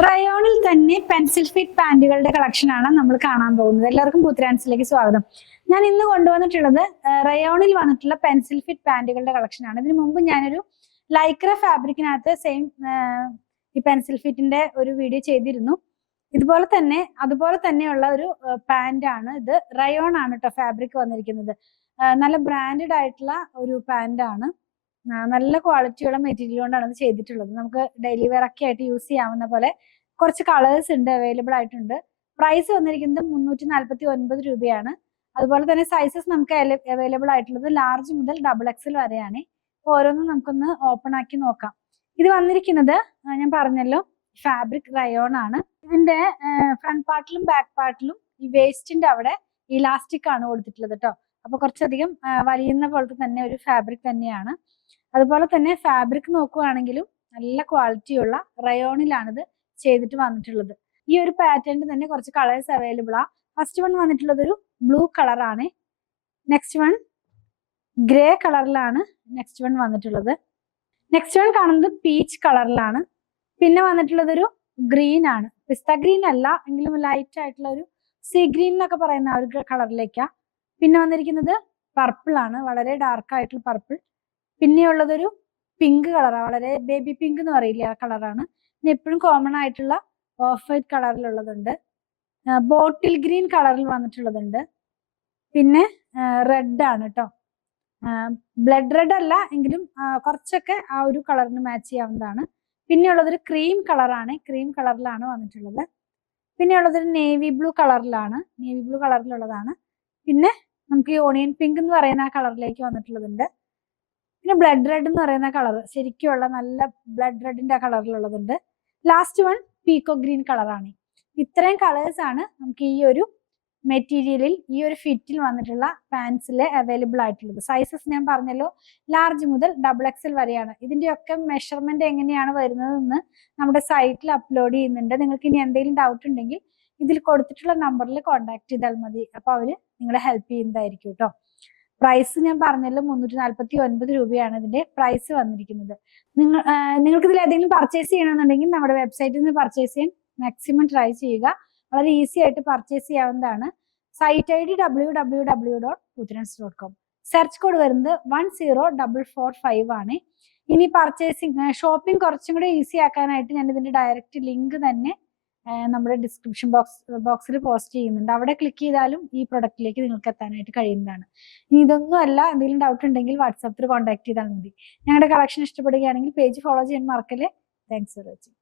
റയോണിൽ തന്നെ pencil fit പാന്റുകളുടെ കളക്ഷനാണ് നമ്മൾ കാണാൻ പോകുന്നത്. എല്ലാവർക്കും പുത്രാൻസിലേക്ക് സ്വാഗതം. ഞാൻ ഇന്ന് കൊണ്ടുവന്നിട്ടുള്ളത് റയോണിൽ വന്നിട്ടുള്ള പെൻസിൽ ഫിറ്റ് പാന്റുകളുടെ കളക്ഷനാണ്. ഇതിനു മുമ്പ് ഞാനൊരു ലൈക്ര ഫാബ്രിക്കിനകത്ത് സെയിം ഈ പെൻസിൽ ഫിറ്റിന്റെ ഒരു വീഡിയോ ചെയ്തിരുന്നു. അതുപോലെ തന്നെയുള്ള ഒരു പാന്റ് ആണ് ഇത്. റയോൺ ആണ് കേട്ടോ ഫാബ്രിക് വന്നിരിക്കുന്നത്. നല്ല ബ്രാൻഡഡ് ആയിട്ടുള്ള ഒരു പാന്റ് ആണ്. നല്ല ക്വാളിറ്റിയുള്ള മെറ്റീരിയൽ കൊണ്ടാണ് ഇത് ചെയ്തിട്ടുള്ളത്. നമുക്ക് ഡെയിലി വെയർ ഒക്കെ ആയിട്ട് യൂസ് ചെയ്യാവുന്ന പോലെ കുറച്ച് കളേഴ്സ് ഉണ്ട്, അവൈലബിൾ ആയിട്ടുണ്ട്. പ്രൈസ് വന്നിരിക്കുന്നത് 349 രൂപയാണ്. അതുപോലെ തന്നെ സൈസസ് നമുക്ക് അവൈലബിൾ ആയിട്ടുള്ളത് ലാർജ് മുതൽ XXL വരെയാണ്. ഓരോന്നും നമുക്കൊന്ന് ഓപ്പൺ ആക്കി നോക്കാം. ഇത് വന്നിരിക്കുന്നത് ഞാൻ പറഞ്ഞല്ലോ ഫാബ്രിക് റയോൺ ആണ്. ഇതിന്റെ ഫ്രണ്ട് പാർട്ടിലും ബാക്ക് പാർട്ടിലും ഈ വേസ്റ്റിന്റെ അവിടെ ഇലാസ്റ്റിക് ആണ് കൊടുത്തിട്ടുള്ളത് കേട്ടോ. അപ്പൊ കുറച്ചധികം വലിയുന്ന പോലത്തെ തന്നെ ഒരു ഫാബ്രിക് തന്നെയാണ്. അതുപോലെ തന്നെ ഫാബ്രിക് നോക്കുകയാണെങ്കിലും നല്ല ക്വാളിറ്റിയുള്ള റയോണിലാണിത് ചെയ്തിട്ട് വന്നിട്ടുള്ളത്. ഈ ഒരു പാറ്റേണിൽ തന്നെ കുറച്ച് കളേഴ്സ് അവൈലബിൾ ആ. ഫസ്റ്റ് വൺ വന്നിട്ടുള്ളത് ഒരു ബ്ലൂ കളറാണ്. നെക്സ്റ്റ് വൺ ഗ്രേ കളറിലാണ് നെക്സ്റ്റ് വൺ വന്നിട്ടുള്ളത്. നെക്സ്റ്റ് വൺ കാണുന്നത് പീച്ച് കളറിലാണ്. പിന്നെ വന്നിട്ടുള്ളത് ഒരു ഗ്രീൻ ആണ്. പിസ്ത ഗ്രീൻ അല്ല എങ്കിലും ലൈറ്റ് ആയിട്ടുള്ള ഒരു സീ ഗ്രീൻ എന്നൊക്കെ പറയുന്ന ആ ഒരു കളറിലേക്കാ. പിന്നെ വന്നിരിക്കുന്നത് പർപ്പിൾ ആണ്, വളരെ ഡാർക്ക് ആയിട്ടുള്ള പർപ്പിൾ. പിന്നെയുള്ളതൊരു പിങ്ക് കളറാണ്, വളരെ ബേബി പിങ്ക് എന്ന് പറയില്ലേ ആ കളറാണ്. പിന്നെ എപ്പോഴും കോമൺ ആയിട്ടുള്ള ഓഫ് വൈറ്റ് കളറിലുള്ളതുണ്ട്. ബോട്ടിൽ ഗ്രീൻ കളറിൽ വന്നിട്ടുള്ളതുണ്ട്. പിന്നെ റെഡ് ആണ് കേട്ടോ. ബ്ലഡ് റെഡ് അല്ല എങ്കിലും കുറച്ചൊക്കെ ആ ഒരു കളറിന് മാച്ച് ചെയ്യാവുന്നതാണ്. പിന്നെയുള്ളതൊരു ക്രീം കളറാണ്, ക്രീം കളറിലാണ് വന്നിട്ടുള്ളത്. പിന്നെയുള്ളതൊരു നേവി ബ്ലൂ കളറിലാണ്, നേവി ബ്ലൂ കളറിലുള്ളതാണ്. പിന്നെ നമുക്ക് ഈ ഓണിയൻ പിങ്ക് എന്ന് പറയുന്ന ആ കളറിലേക്ക് വന്നിട്ടുള്ളതുണ്ട്. പിന്നെ ബ്ലഡ് റെഡ് എന്ന് പറയുന്ന കളർ, ശരിക്കുള്ള നല്ല ബ്ലഡ് റെഡിന്റെ ആ കളറിലുള്ളതുണ്ട്. ലാസ്റ്റ് വൺ പീക്കോ ഗ്രീൻ കളറാണ്. ഇത്രയും കളേഴ്സ് ആണ് നമുക്ക് ഈ ഒരു മെറ്റീരിയലിൽ, ഈ ഒരു ഫിറ്റിൽ വന്നിട്ടുള്ള പാൻസിൽ അവൈലബിൾ ആയിട്ടുള്ളത്. സൈസസ് ഞാൻ പറഞ്ഞല്ലോ ലാർജ് മുതൽ XXL വരെയാണ്. ഇതിന്റെയൊക്കെ മെഷർമെന്റ് എങ്ങനെയാണ് വരുന്നതെന്ന് നമ്മുടെ സൈറ്റിൽ അപ്ലോഡ് ചെയ്യുന്നുണ്ട്. നിങ്ങൾക്ക് ഇനി എന്തെങ്കിലും ഡൗട്ട് ഉണ്ടെങ്കിൽ ഇതിൽ കൊടുത്തിട്ടുള്ള നമ്പറിൽ കോൺടാക്ട് ചെയ്താൽ മതി. അപ്പൊ അവര് നിങ്ങളെ ഹെൽപ്പ് ചെയ്യുന്നതായിരിക്കും കേട്ടോ. പ്രൈസ് ഞാൻ പറഞ്ഞല്ലോ 349 രൂപയാണ് ഇതിന്റെ പ്രൈസ് വന്നിരിക്കുന്നത്. നിങ്ങൾക്ക് ഇതിൽ ഏതെങ്കിലും പർച്ചേസ് ചെയ്യണമെന്നുണ്ടെങ്കിൽ നമ്മുടെ വെബ്സൈറ്റിൽ നിന്ന് പർച്ചേസ് ചെയ്യാൻ മാക്സിമം ട്രൈ ചെയ്യുക. വളരെ ഈസി ആയിട്ട് പർച്ചേസ് ചെയ്യാവുന്നതാണ്. Site ID www.puthurans.com. Search code വരുന്നത് 10445 ആണ്. ഇനി ഷോപ്പിംഗ് കുറച്ചും കൂടെ ഈസി ആക്കാനായിട്ട് ഞാൻ ഇതിന്റെ ഡയറക്റ്റ് ലിങ്ക് തന്നെ നമ്മുടെ ഡിസ്ക്രിപ്ഷൻ ബോക്സിൽ പോസ്റ്റ് ചെയ്യുന്നുണ്ട്. അവിടെ ക്ലിക്ക് ചെയ്താലും ഈ പ്രൊഡക്റ്റിലേക്ക് നിങ്ങൾക്ക് എത്താനായിട്ട് കഴിയുന്നതാണ്. ഇനി ഇതൊന്നും അല്ല, എന്തെങ്കിലും ഡൗട്ട് ഉണ്ടെങ്കിൽ വാട്സാപ്പിൽ കോൺടാക്ട് ചെയ്താൽ മതി. ഞങ്ങളുടെ കളക്ഷൻ ഇഷ്ടപ്പെടുകയാണെങ്കിൽ പേജ് ഫോളോ ചെയ്യാൻ മറക്കല്ലേ. Thanks for watching.